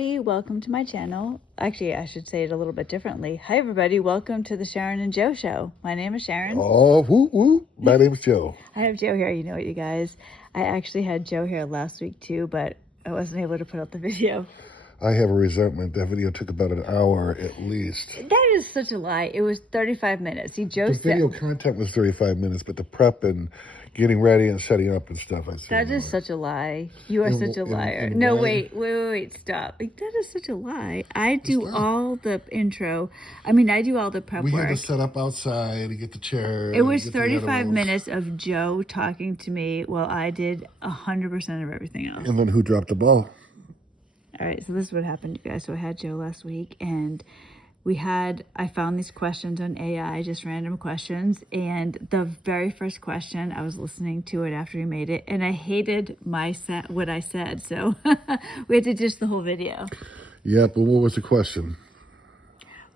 everybody, welcome to my channel. Actually, I should say it a little bit differently. Hi everybody, welcome to the Sharon and Joe Show. My name is Sharon. Oh, woo woo. My name is Joe. I have Joe here, you know what, you guys. I actually had Joe here last week too, but I wasn't able to put out the video. I have a resentment. That video took about an hour at least. That is such a lie. It was 35 minutes. See, Joe The said... video content was 35 minutes, but the prep and getting ready and setting up and stuff. That is such a lie. You are such a liar. No, wait, stop. Like, that is such a lie. I do all the intro. I mean, I do all the prep work. We had to set up outside and get the chair. It was 35 minutes of Joe talking to me while I did 100% of everything else. And then who dropped the ball? All right, so this is what happened, you guys. So I had Joe last week, and I found these questions on AI, just random questions. And the very first question, I was listening to it after he made it, and I hated what I said. So we had to just the whole video. Yeah, but what was the question?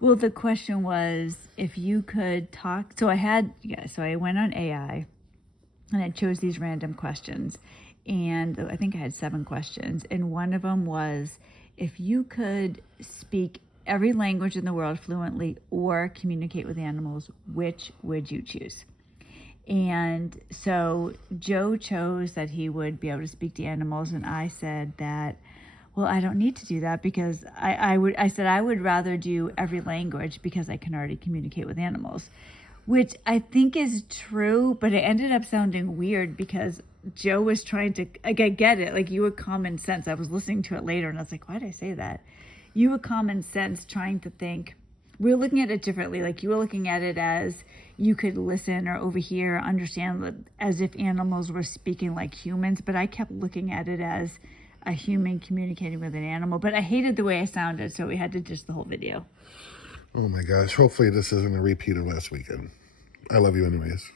Well, the question was if you could talk. So I went on AI, and I chose these random questions. And I think I had 7 questions. And one of them was, if you could speak every language in the world fluently or communicate with animals, which would you choose? And so Joe chose that he would be able to speak to animals. And I said that, well, I don't need to do that because I said I would rather do every language because I can already communicate with animals, which I think is true, but it ended up sounding weird because Joe was trying to, like, I get it, like, you were common sense. I was listening to it later and I was like, why did I say that? You were common sense trying to think. We were looking at it differently. Like, you were looking at it as you could listen or overhear or understand as if animals were speaking like humans, but I kept looking at it as a human communicating with an animal. But I hated the way I sounded, so we had to just the whole video. Oh my gosh, hopefully this isn't a repeat of last weekend. I love you anyways.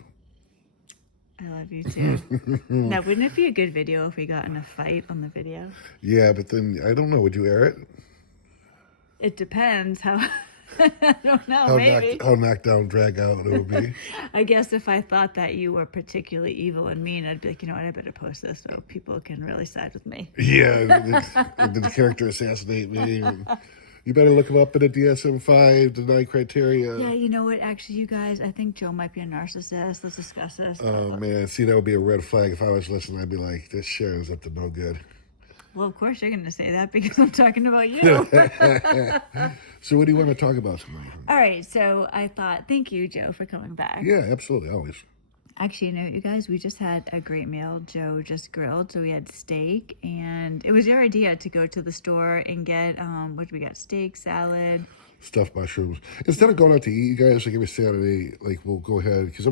I love you too. Now, wouldn't it be a good video if we got in a fight on the video? Yeah, but then, I don't know, would you air it? It depends how, I don't know, maybe. How knocked down, drag out it would be. I guess if I thought that you were particularly evil and mean, I'd be like, you know what, I better post this so people can really side with me. Yeah, did the character assassinate me? You better look him up in a DSM-5, the 9 criteria. Yeah, you know what? Actually, you guys, I think Joe might be a narcissist. Let's discuss this. Oh, man. See, that would be a red flag. If I was listening, I'd be like, this Sharon's up to no good. Well, of course you're going to say that because I'm talking about you. So what do you want to talk about tonight? All right. So I thought, thank you, Joe, for coming back. Yeah, absolutely. Always. Actually, you know, you guys, we just had a great meal. Joe just grilled, so we had steak, and it was your idea to go to the store and get, what did we get? Steak, salad. Stuffed mushrooms. Instead of going out to eat, you guys, like every Saturday, like we'll go ahead, because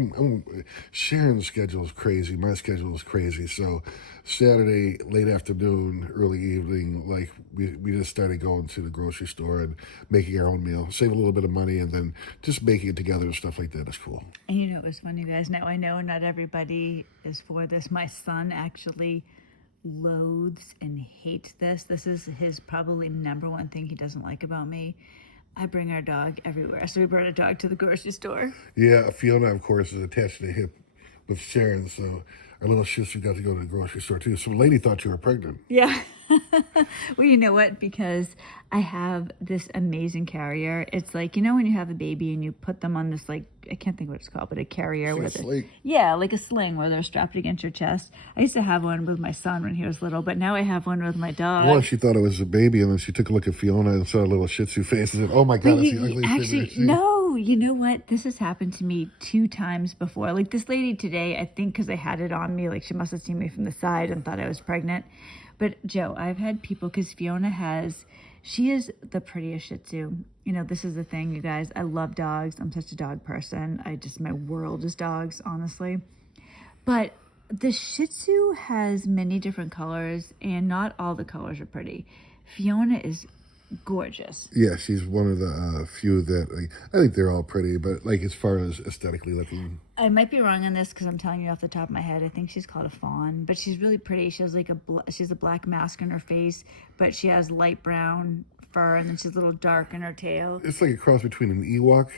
Sharon's schedule is crazy. My schedule is crazy. So Saturday, late afternoon, early evening, like we just started going to the grocery store and making our own meal, save a little bit of money, and then just making it together and stuff like that is cool. And you know, it was funny, guys. Now, I know not everybody is for this. My son actually loathes and hates this. This is his probably #1 thing he doesn't like about me. I bring our dog everywhere. So we brought a dog to the grocery store. Yeah, Fiona, of course, is attached to the hip with Sharon. So our little shih tzu got to go to the grocery store, too. Some lady thought you were pregnant. Yeah. Well, you know what? Because I have this amazing carrier. It's like, you know, when you have a baby and you put them on this, like, I can't think what it's called, but a carrier with it. Yeah, like a sling where they're strapped against your chest. I used to have one with my son when he was little, but now I have one with my dog. Well, she thought it was a baby, and then she took a look at Fiona and saw a little shih tzu face and said, oh my God, that's the ugliest thing I've ever seen. No, you know what? This has happened to me 2 times before. Like this lady today, I think because I had it on me, like she must have seen me from the side and thought I was pregnant. But Joe, I've had people, because Fiona she is the prettiest Shih Tzu. You know, this is the thing, you guys. I love dogs. I'm such a dog person. My world is dogs, honestly. But the Shih Tzu has many different colors, and not all the colors are pretty. Fiona is gorgeous. Yeah, she's one of the few that, like, I think they're all pretty, but like as far as aesthetically looking. I might be wrong on this because I'm telling you off the top of my head. I think she's called a fawn, but she's really pretty. She has like she's a black mask on her face, but she has light brown fur, and then she's a little dark in her tail. It's like a cross between an Ewok,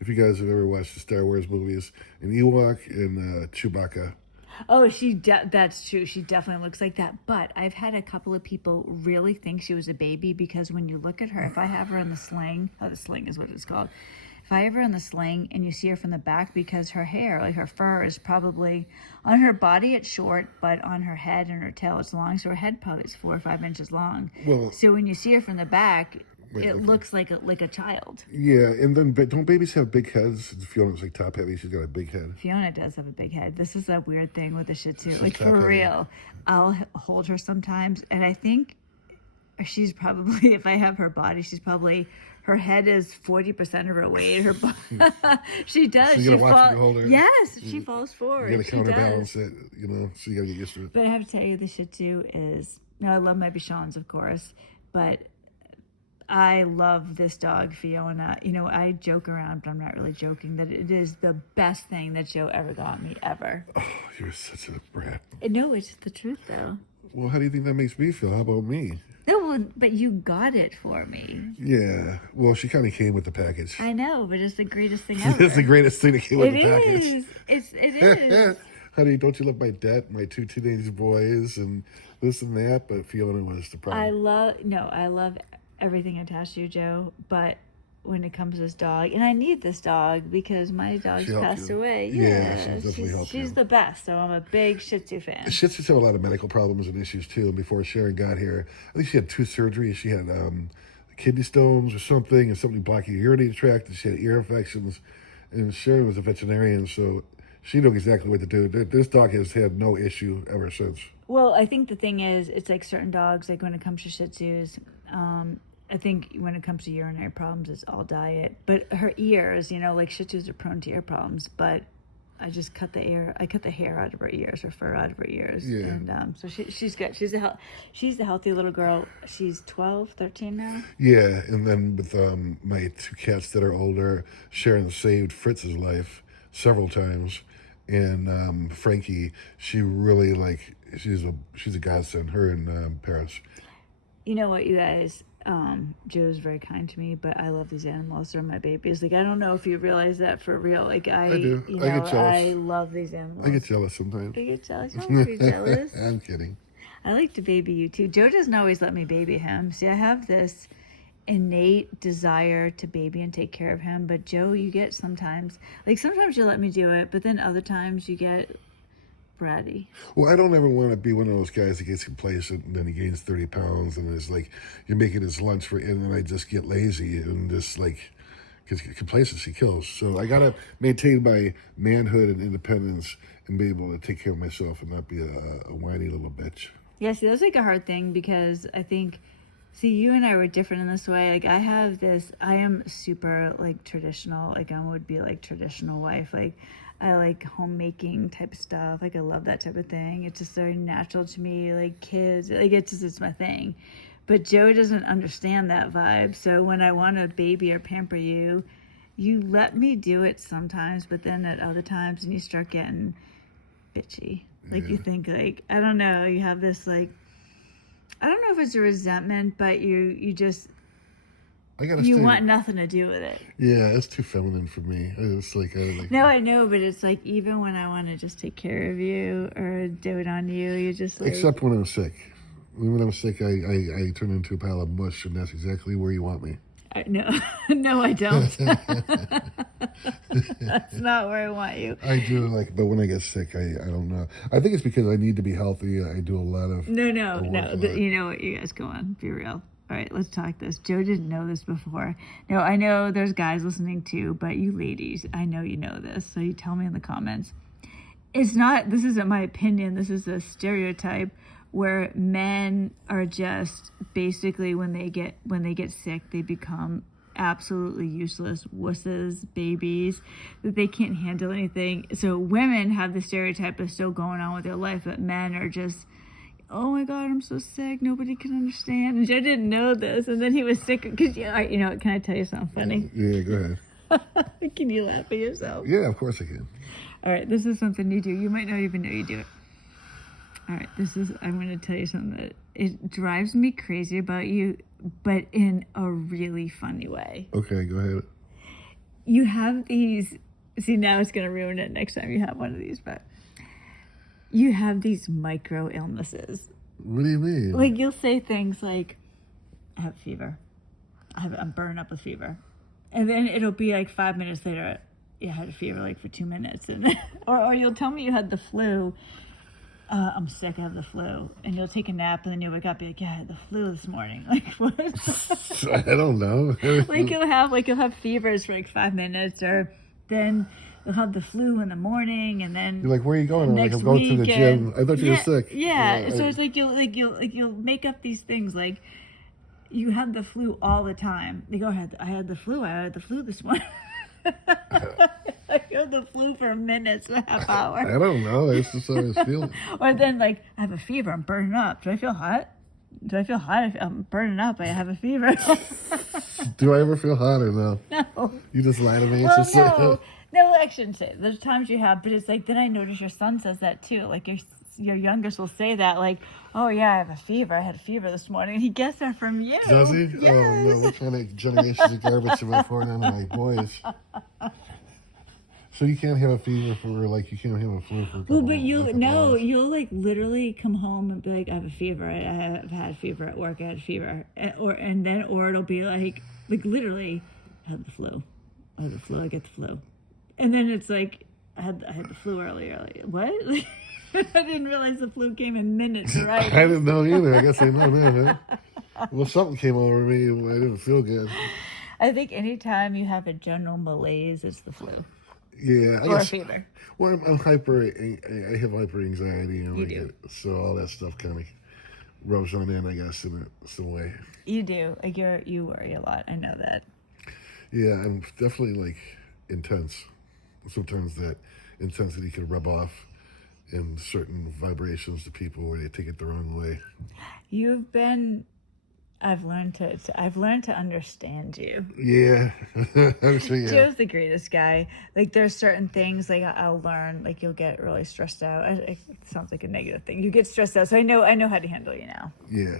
if you guys have ever watched the Star Wars movies, an Ewok and Chewbacca. Oh, that's true. She definitely looks like that. But I've had a couple of people really think she was a baby because when you look at her, if I have her in the sling, oh, the sling is what it's called. If I have her in the sling and you see her from the back, because her hair, like her fur, is probably on her body, it's short, but on her head and her tail, it's long. So her head probably is 4 or 5 inches long. Well, so when you see her from the back, it looks like a child. yeah, and then but don't babies have big heads? Fiona's like top heavy. She's got a big head. Fiona does have a big head. This is a weird thing with the Shih Tzu. She's Like, top for heavy. real. I'll hold her sometimes, and I think she's probably, if I have her body, she's probably, her head is 40% of her weight. Her she does. So you gotta watch when you hold her. Yes, she falls forward. You gotta She counterbalance does. it, you know. So you gotta get used to it. But I have to tell you, the Shih Tzu is, I love my Bichons, of course, but I love this dog, Fiona. You know, I joke around, but I'm not really joking, that it is the best thing that Joe ever got me, ever. Oh, you're such a brat. No, it's the truth, though. Well, how do you think that makes me feel? How about me? No, well, but you got it for me. Yeah. Well, she kind of came with the package. I know, but it's the greatest thing ever. It's the greatest thing that came with It the package. is. It is. Honey, don't you love my debt, my 2 teenage boys, and this and that? But Fiona was the problem. I love everything attached to you, Joe, but when it comes to this dog, and I need this dog because my dog's She helped passed you. away. Yeah, she definitely helped you. She's the best, so I'm a big Shih Tzu fan. Shih Tzus have a lot of medical problems and issues too. And before Sharon got here, I think she had 2 surgeries. She had kidney stones or something, and something blocking her urinary tract, and she had ear infections. And Sharon was a veterinarian, so she knew exactly what to do. This dog has had no issue ever since. Well, I think the thing is, it's like certain dogs, like when it comes to Shih Tzus, I think when it comes to urinary problems, it's all diet. But her ears, you know, like Shih Tzus are prone to ear problems, but I just cut the hair out of her ears, her fur out of her ears. Yeah. And so she's good. She's a healthy little girl. She's 12, 13 now. Yeah, and then with my 2 cats that are older, Sharon saved Fritz's life several times, and Frankie, she really she's a godsend. Her and Paris. You know what, you guys? Joe's very kind to me, but I love these animals. They're my babies. Like, I don't know if you realize that for real. Like, I do. You I know, get jealous. I love these animals. I get jealous sometimes. You get jealous? You don't be jealous. I'm kidding. I like to baby you too. Joe doesn't always let me baby him. See, I have this innate desire to baby and take care of him, but Joe, you get sometimes you let me do it, but then other times you get bratty. Well, I don't ever want to be one of those guys that gets complacent and then he gains 30 pounds and it's like you're making his lunch and then I just get lazy and just because complacency kills. So I got to maintain my manhood and independence and be able to take care of myself and not be a whiny little bitch. Yeah, see, that's like a hard thing because I think, see, you and I were different in this way. Like, I am super, like, traditional. Like, I would be, like, traditional wife. Like, I like homemaking type of stuff. Like, I love that type of thing. It's just very natural to me. Like, kids, like, it's my thing. But Joe doesn't understand that vibe. So when I want to baby or pamper you, you let me do it sometimes, but then at other times, and you start getting bitchy. Like, you think, like, I don't know, you have this, like, I don't know if it's a resentment, but you just, you want nothing to do with it. Yeah, it's too feminine for me. It's like, No, I know, but it's like, even when I want to just take care of you or dote on you, you just like... Except when I'm sick. When I'm sick, I turn into a pile of mush, and that's exactly where you want me. No, no, I don't. That's not where I want you. I do, but when I get sick, I don't know. I think it's because I need to be healthy. I do a lot of... No. You know what? You guys go on. Be real. All right, let's talk this. Joe didn't know this before. No, I know there's guys listening too, but you ladies, I know you know this, so you tell me in the comments. This isn't my opinion, this is a stereotype where men are just basically when they get sick, they become absolutely useless wusses, babies, that they can't handle anything. So women have the stereotype of still going on with their life, but men are just, oh my God, I'm so sick, nobody can understand. And Joe didn't know this, and then he was sick because can I tell you something funny? Yeah, go ahead. Can you laugh at yourself? Yeah, of course I can. All right, this is something you do. You might not even know you do it. All right, I'm going to tell you something that it drives me crazy about you, but in a really funny way. Okay, go ahead. You have these, see, now it's going to ruin it next time you have one of these, but you have these micro illnesses. What do you mean? Like, you'll say things like, I have a fever. I'm burning up with fever. And then it'll be like 5 minutes later, I had a fever like for 2 minutes. And or you'll tell me you had the flu. I'm sick, I have the flu. And you'll take a nap and then you'll wake up and be like, yeah, I had the flu this morning. Like, what? I don't know. Like you'll have fevers for like 5 minutes, or then you'll have the flu in the morning, and then You're like, where are you going? I'm like, I'm going to the gym. I thought you were sick. Yeah. So it's like you'll make up these things like you had the flu all the time. They go, I had the flu this morning. I had the flu for minutes, a half hour. I don't know. That's just how I was feeling. Or then like, I have a fever. I'm burning up. Do I feel hot? I'm burning up. I have a fever. Do I ever feel hot or no? No. You just lie to me. Well, no, I shouldn't say it. There's times you have, but it's like, then I notice your son says that too. Like your youngest will say that, like, oh yeah, I have a fever. I had a fever this morning. He gets that from you. Does he? Yes. Oh no, what kind of generations of garbage am I pouring on my boys? So you can't have a fever for, like, you can't have a flu for a couple you'll like literally come home and be like, I have a fever. I have had a fever at work. I had a fever, or it'll be like literally, I had the flu. I get the flu, and then it's like, I had the flu earlier. Like, what? I didn't realize the flu came in minutes, right? I didn't know either. I guess I know that, huh? Well, something came over me when I didn't feel good. I think anytime you have a general malaise, it's the flu. Yeah, I or guess. A fever. Well, I'm hyper. I have hyper anxiety. You do. So all that stuff kind of rubs on in, I guess, in some way. You do. Like you worry a lot. I know that. Yeah, I'm definitely like intense. Sometimes that intensity can rub off in certain vibrations to people where they take it the wrong way. I've learned to understand you. Yeah. I'm sure, yeah. Joe's the greatest guy. Like, there's certain things like I'll learn. Like, you'll get really stressed out. It sounds like a negative thing. You get stressed out, so I know how to handle you now. Yeah,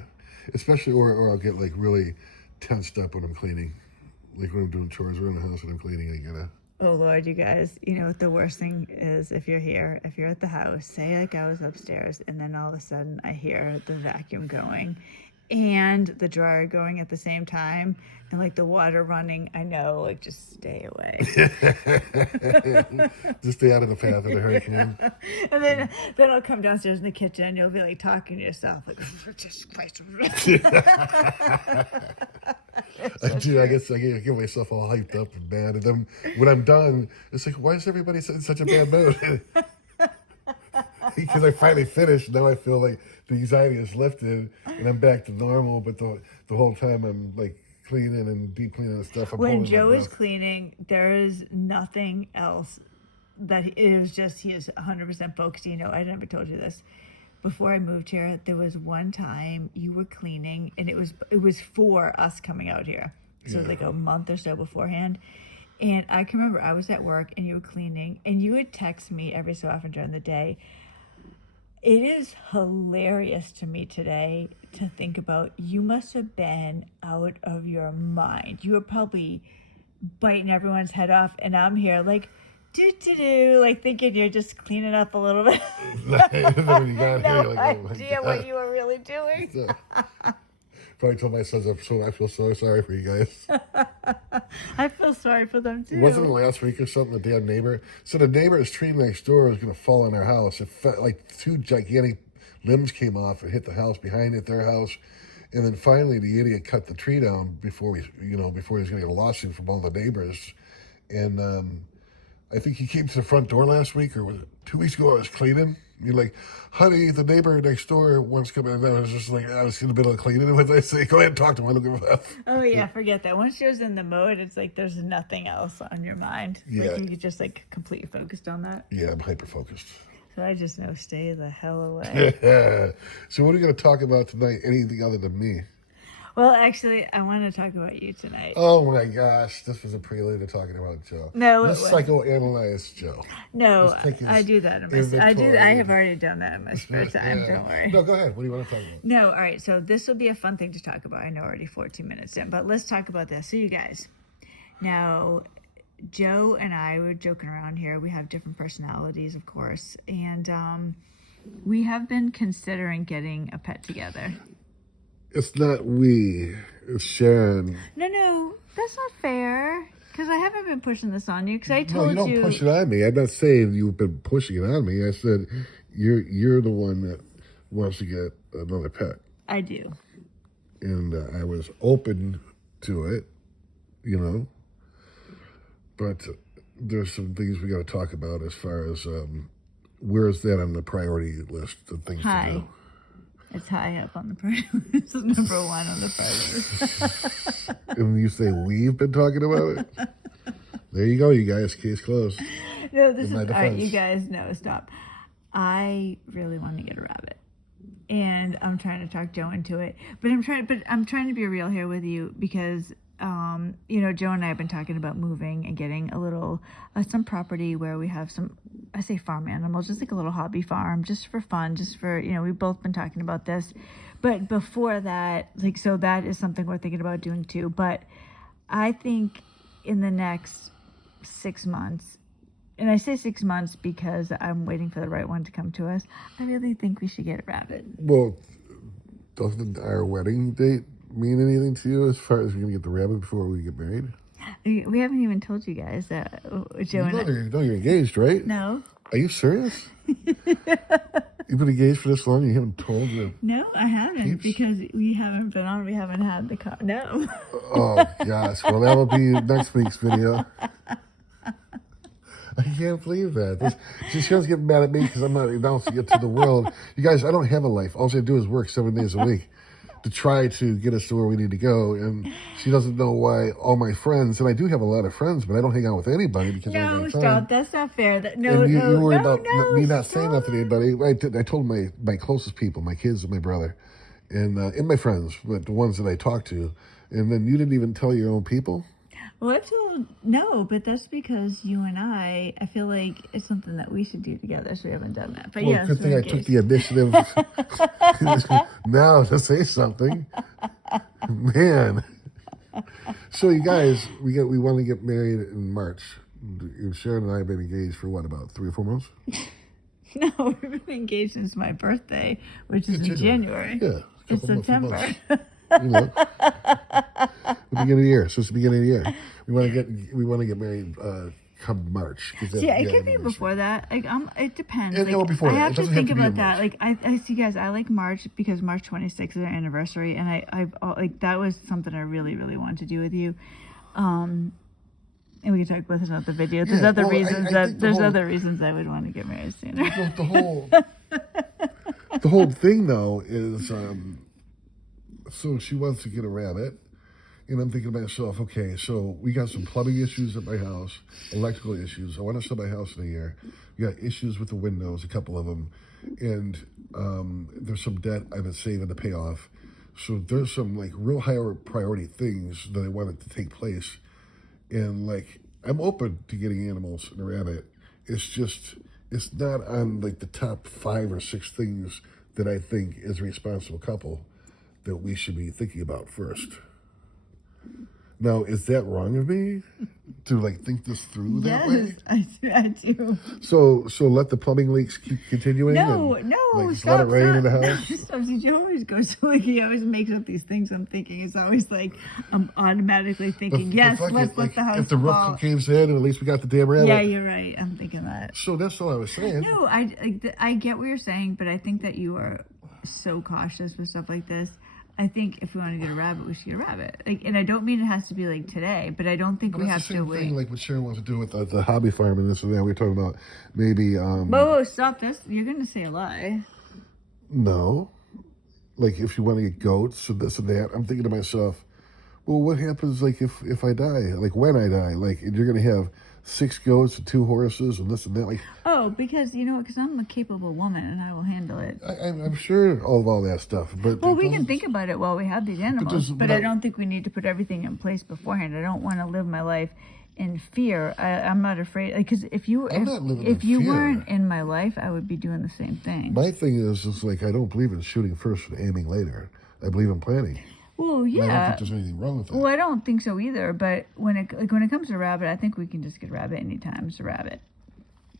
especially or I'll get like really tensed up when I'm cleaning. Like when I'm doing chores around the house and I'm cleaning, I gotta. Oh Lord, you guys! You know what the worst thing is? If you're at the house, say like I was upstairs, and then all of a sudden I hear the vacuum going and the dryer going at the same time, and like the water running. I know, like, just stay away. Just stay out of the path of the hurricane. And then I'll come downstairs in the kitchen, and you'll be like talking to yourself, like, just Christ. I do. I guess I get myself all hyped up and mad, and then when I'm done, it's like, why is everybody in such a bad mood? Because I finally finished. Now I feel like the anxiety is lifted and I'm back to normal. But the whole time I'm like cleaning and deep cleaning and stuff. When Joe is cleaning, there is nothing else that he is 100% focused. You know, I never told you this. Before I moved here, there was one time you were cleaning, and it was for us coming out here. So like a month or so beforehand. And I can remember I was at work and you were cleaning, and you would text me every so often during the day. It is hilarious to me today to think about, you must have been out of your mind. You were probably biting everyone's head off, and I'm here like, do, like thinking you're just cleaning up a little bit. No idea what you were really doing. Probably told my sons, I feel so sorry for you guys. I feel sorry for them too. Wasn't it last week or something, the damn neighbor? So the neighbor's tree next door was going to fall on their house. It felt like two gigantic limbs came off and hit the house behind it, their house. And then finally the idiot cut the tree down before he was going to get a lawsuit from all the neighbors. And I think he came to the front door last week, or was it 2 weeks ago? I was cleaning. You're like, honey, the neighbor next door wants to come in. And I was just like, I was in the middle of cleaning. And I say, go ahead and talk to him. I don't give a fuck. Oh, yeah, forget that. Once you're in the mode, it's like there's nothing else on your mind. Yeah. Like you just like completely focused on that. Yeah, I'm hyper-focused. So I just know, stay the hell away. So what are you going to talk about tonight? Anything other than me? Well, actually, I want to talk about you tonight. Oh my gosh, this was a prelude to talking about Joe. No, let's psychoanalyze Joe. No, I do that. I have already done that in my spare time. Yeah. Don't worry. No, go ahead. What do you want to talk about? No, all right. So this will be a fun thing to talk about. I know already 14 minutes in, but let's talk about this. So you guys, now Joe and I were joking around here. We have different personalities, of course, and We have been considering getting a pet together. It's not we. It's Sharon. No, that's not fair. Because I haven't been pushing this on you. Because I No, told you don't push it on me. I'm not saying you've been pushing it on me. I said you're the one that wants to get another pet. I do. And I was open to it, you know. But there's some things we got to talk about as far as where is that on the priority list of things to do. It's high up on the priority list. It's number one on the priority list. And you say we've been talking about it? There you go, you guys. Case closed. No, this is all right. You guys, no, stop. I really want to get a rabbit, and I'm trying to talk Joe into it. But I'm trying to be real here with you because Joe and I have been talking about moving and getting a little some property where we have some, I say farm animals, just like a little hobby farm, just for fun, just for we've both been talking about this. But before that, so that is something we're thinking about doing too. But I think in the next 6 months, and I say 6 months because I'm waiting for the right one to come to us, I really think we should get a rabbit. Well, doesn't our wedding date mean anything to you as far as we're going to get the rabbit before we get married? We haven't even told you guys that Joe and I... You're engaged, right? No. Are you serious? You've been engaged for this long and you haven't told me? No, I haven't, because we haven't been on. We haven't had the car. No. Oh, gosh. Well, that will be next week's video. I can't believe that. She's going to get mad at me because I'm not announcing it to the world. You guys, I don't have a life. All I do is work 7 days a week to try to get us to where we need to go. And she doesn't know why all my friends, and I do have a lot of friends, but I don't hang out with anybody because I don't have time. Stop. That's not fair. You worry about me not saying nothing to anybody. I told my closest people, my kids and my brother, and my friends, but the ones that I talk to. And then you didn't even tell your own people? Well, no, but that's because you and I feel like it's something that we should do together, so we haven't done that. But yes, good thing I took the initiative now to say something. Man. So you guys, we want to get married in March. Sharon and I have been engaged for about 3 or 4 months? No, we've been engaged since my birthday, which is in January. Yeah. It's September. The beginning of the year. So it's the beginning of the year. We want to get married come March. It could be before that. It depends. Before I that. have to think about that. March. I see, guys. I like March because March 26th is our anniversary, and that was something I really, really wanted to do with you. And we can talk about this in another video. There's other reasons I would want to get married sooner. The whole thing though is. So she wants to get a rabbit, and I'm thinking to myself, okay, so we got some plumbing issues at my house, electrical issues. I want to sell my house in a year. We got issues with the windows, a couple of them, and there's some debt I've been saving to pay off. So there's some real higher priority things that I wanted to take place, and I'm open to getting animals and a rabbit. It's not on the top 5 or 6 things that I think as a responsible couple that we should be thinking about first. Now, is that wrong of me to think this through that way? Yes, I do. So let the plumbing leaks keep continuing. No, stop, let it rain in the house. Stop. He always goes he always makes up these things. I'm thinking it's always I'm automatically thinking let's let the house. If the roof caves in, at least we got the damn rabbit. Yeah, you're right. I'm thinking that. So that's all I was saying. No, I get what you're saying, but I think that you are so cautious with stuff like this. I think if we want to get a rabbit, we should get a rabbit. And I don't mean it has to be today, but I don't think we have to wait. Thing, what Sharon wants to do with the hobby farm and this and that. We were talking about maybe. Whoa, stop this! You're going to say a lie. No, if you want to get goats and this and that, I'm thinking to myself, well, what happens if I die? When I die? And you're going to have 6 goats and 2 horses and this and that. Because because I'm a capable woman and I will handle it. I'm sure of all that stuff, but we can think about it while we have these animals. But I don't think we need to put everything in place beforehand. I don't want to live my life in fear. I'm not afraid. Because if you weren't in my life, I would be doing the same thing. My thing is I don't believe in shooting first and aiming later. I believe in planning. Well, yeah. And I don't think there's anything wrong with that. Well, I don't think so either. But when it comes to rabbit, I think we can just get a rabbit anytime. It's a rabbit.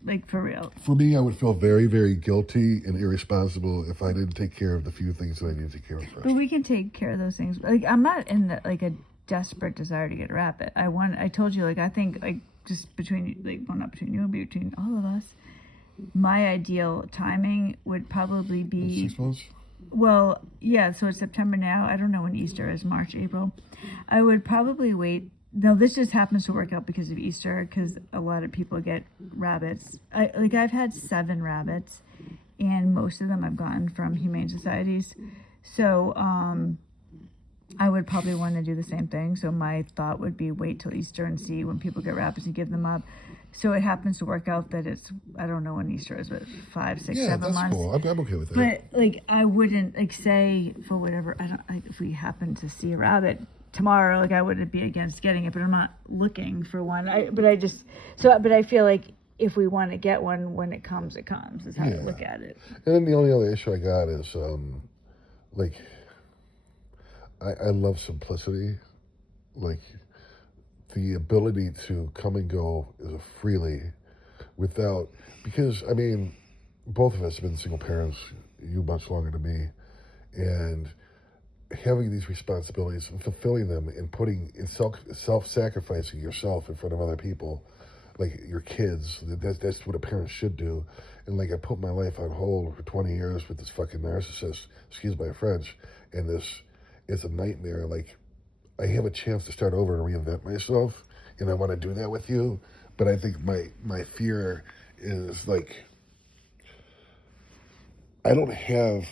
Like, for real. For me, I would feel very, very guilty and irresponsible if I didn't take care of the few things that I need to take care of first. But we can take care of those things. Like, I'm not in like a desperate desire to get a rabbit. I told you, like, I think, like, just between, like, well, not between you and between all of us, my ideal timing would probably be 6 months? Well, yeah, so it's September now. I don't know when Easter is, March, April. I would probably wait. No, this just happens to work out because of Easter, because a lot of people get rabbits. I've had 7 rabbits, and most of them I've gotten from humane societies. So I would probably want to do the same thing. So my thought would be wait till Easter and see when people get rabbits and give them up. So it happens to work out that it's, I don't know when Easter is, but 5, 6, 7 months. Yeah, that's cool. I'm okay with that. But, like, I wouldn't, like, say, for whatever, I don't, like, if we happen to see a rabbit tomorrow, like, I wouldn't be against getting it, but I'm not looking for one. But I feel like if we want to get one, when it comes, is how I look at it. And then the only other issue I got is, like, I love simplicity. Like, the ability to come and go freely without, because, I mean, both of us have been single parents, you much longer than me, and having these responsibilities and fulfilling them and putting in self-sacrificing yourself in front of other people, like your kids, that's what a parent should do. And like, I put my life on hold for 20 years with this fucking narcissist, excuse my French, and this is a nightmare. Like, I have a chance to start over and reinvent myself, and I want to do that with you. But I think my fear is, like, I don't have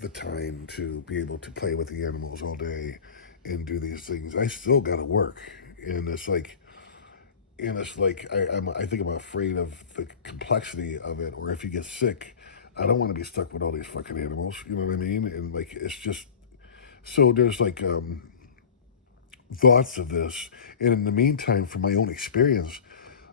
the time to be able to play with the animals all day and do these things. I still got to work, and it's like I think I'm afraid of the complexity of it. Or if you get sick, I don't want to be stuck with all these fucking animals. You know what I mean? And like, it's just so there's like thoughts of this, and in the meantime, from my own experience,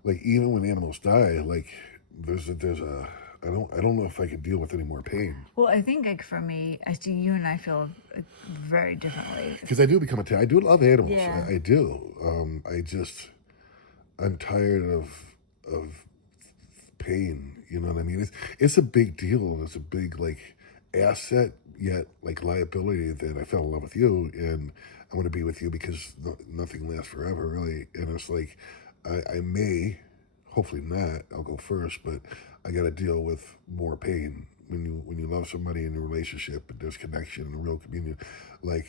like, even when animals die, like, there's a I don't know if I could deal with any more pain. Well, I think, like, for me, I see you and I feel very differently. Because I do become I do love animals. Yeah. I do. I'm tired of pain. You know what I mean? It's a big deal. It's a big, like, asset, yet, like, liability that I fell in love with you, and I want to be with you because nothing lasts forever, really. And it's like, I may, hopefully not, I'll go first, but I got to deal with more pain when you love somebody in a relationship and there's connection and a real communion. Like,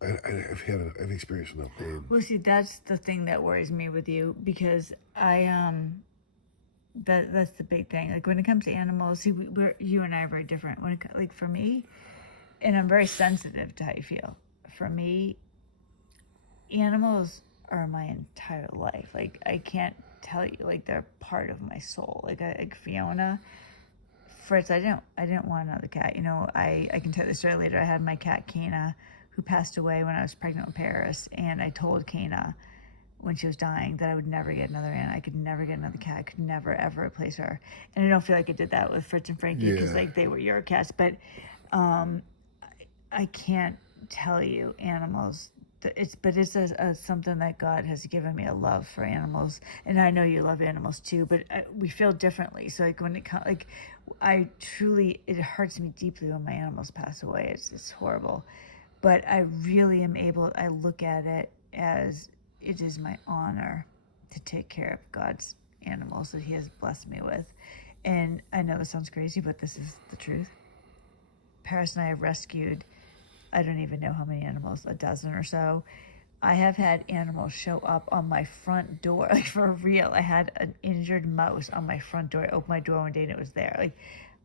I've experienced enough pain. Well, see, that's the thing that worries me with you, because that's the big thing. Like, when it comes to animals, see, you and I are very different. Like, for me, and I'm very sensitive to how you feel. For me, animals are my entire life. Like, I can't tell you, like, they're part of my soul. Like Fiona, Fritz, I didn't want another cat. You know, I can tell the story later. I had my cat Kana, who passed away when I was pregnant with Paris, and I told Kana when she was dying that I would never get another aunt. I could never get another cat. I could never ever replace her. And I don't feel like I did that with Fritz and Frankie, because like, they were your cats. But I can't tell you, animals. It's something that God has given me, a love for animals, and I know you love animals too. But we feel differently. So, like, when it comes, like, it hurts me deeply when my animals pass away. It's horrible, but I really am able. I look at it as it is my honor to take care of God's animals that He has blessed me with. And I know this sounds crazy, but this is the truth. Paris and I have rescued, I don't even know how many animals, a dozen or so. I have had animals show up on my front door, like, for real. I had an injured mouse on my front door. I opened my door one day and it was there. Like,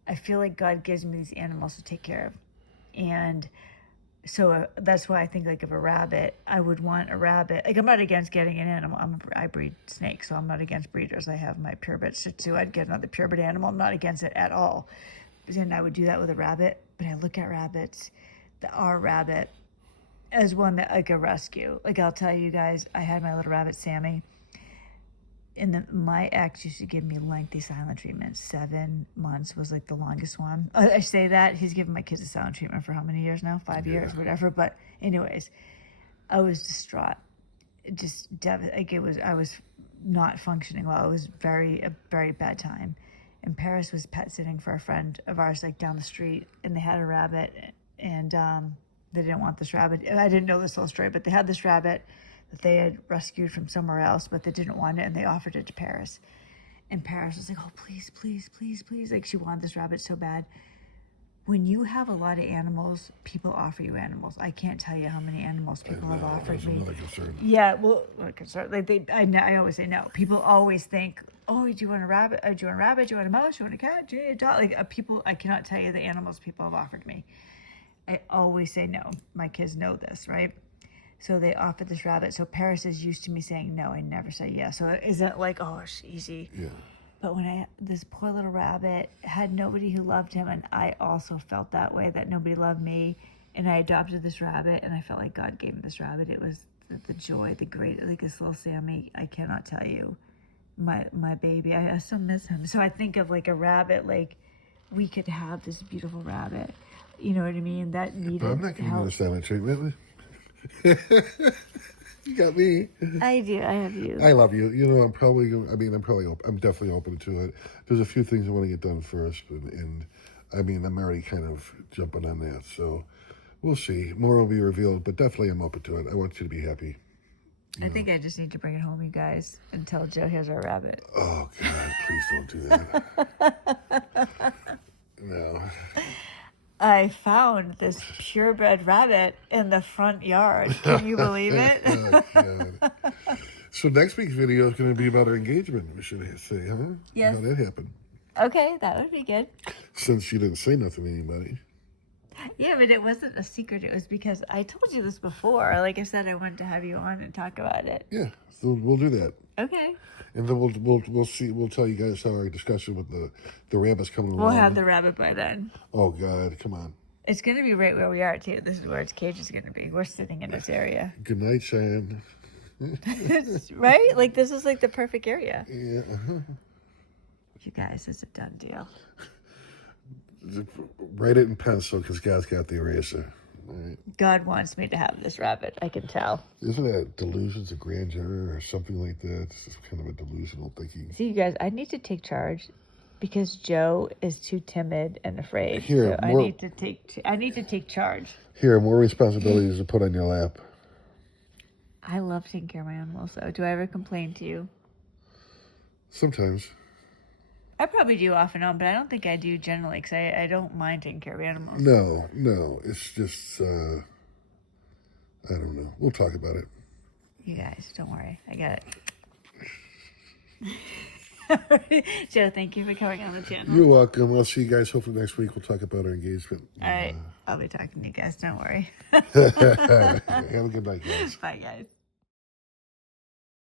I feel like God gives me these animals to take care of. And so that's why I think, like, of a rabbit, I would want a rabbit. Like, I'm not against getting an animal. I breed snakes, so I'm not against breeders. I have my purebred Shih Tzu. I'd get another purebred animal. I'm not against it at all. And I would do that with a rabbit. But I look at rabbits, our rabbit, as one that, like, a rescue. Like, I'll tell you guys, I had my little rabbit Sammy, and my ex used to give me lengthy silent treatment. 7 months was, like, the longest one. I say that he's given my kids a silent treatment for how many years now? 5 years, whatever. But anyways, I was distraught, just like, I was not functioning well. It was a very bad time. And Paris was pet sitting for a friend of ours, like down the street, and they had a rabbit, and they didn't want this rabbit. I didn't know this whole story, but they had this rabbit that they had rescued from somewhere else, but they didn't want it, and they offered it to Paris. And Paris was like, oh, please, please, please, please. Like, she wanted this rabbit so bad. When you have a lot of animals, people offer you animals. I can't tell you how many animals people have offered me. Another concern. Yeah, well, concern. Like I always say no. People always think, oh, do you want a rabbit? Do you want a rabbit? Do you want a mouse? Do you want a cat? Do you want a dog? Like people, I cannot tell you the animals people have offered me. I always say no. My kids know this, right? So they offered this rabbit. So Paris is used to me saying no. I never say yes. So it isn't like, oh, it's easy. Yeah. But when this poor little rabbit had nobody who loved him, and I also felt that way, that nobody loved me, and I adopted this rabbit, and I felt like God gave me this rabbit. It was the joy, the great, like this little Sammy. I cannot tell you, my baby. I still miss him. So I think of like a rabbit, like we could have this beautiful rabbit. You know what I mean? That needed But I'm not going to help. understand that treatment. You got me. I do. I have you. I love you. You know, I'm definitely open to it. There's a few things I want to get done first, and I'm already kind of jumping on that. So we'll see. More will be revealed, but definitely I'm open to it. I want you to be happy. I think I just need to bring it home, you guys, and tell Joe here's our rabbit. Oh God, please don't do that. No. I found this purebred rabbit in the front yard. Can you believe it? Oh, God. So next week's video is going to be about our engagement, we should say, huh? Yes. How that happened. Okay, that would be good. Since you didn't say nothing to anybody. Yeah, but it wasn't a secret. It was because I told you this before. Like I said, I wanted to have you on and talk about it. Yeah, so we'll do that. Okay. And then we'll see. We'll tell you guys how our discussion with the rabbits coming along. We'll have the rabbit by then. Oh God, come on. It's going to be right where we are, too. This is where its cage is going to be. We're sitting in this area. Good night, Sharon. Right? Like, this is like the perfect area. Yeah. You guys, it's a done deal. Write it in pencil because God's got the eraser. All right. God wants me to have this rabbit. I can tell. Isn't that delusions of grandeur or something like that? It's kind of a delusional thinking. See, you guys, I need to take charge because Joe is too timid and afraid. Here, so I need to take charge. Here, more responsibilities to put on your lap. I love taking care of my animals, though. Do I ever complain to you? Sometimes. I probably do off and on, but I don't think I do generally because I don't mind taking care of animals. No. It's just, I don't know. We'll talk about it. You guys, don't worry. I got it. Joe, thank you for coming on the channel. You're welcome. I'll see you guys hopefully next week. We'll talk about our engagement. All right. I'll be talking to you guys. Don't worry. Have a good night, guys. Bye, guys.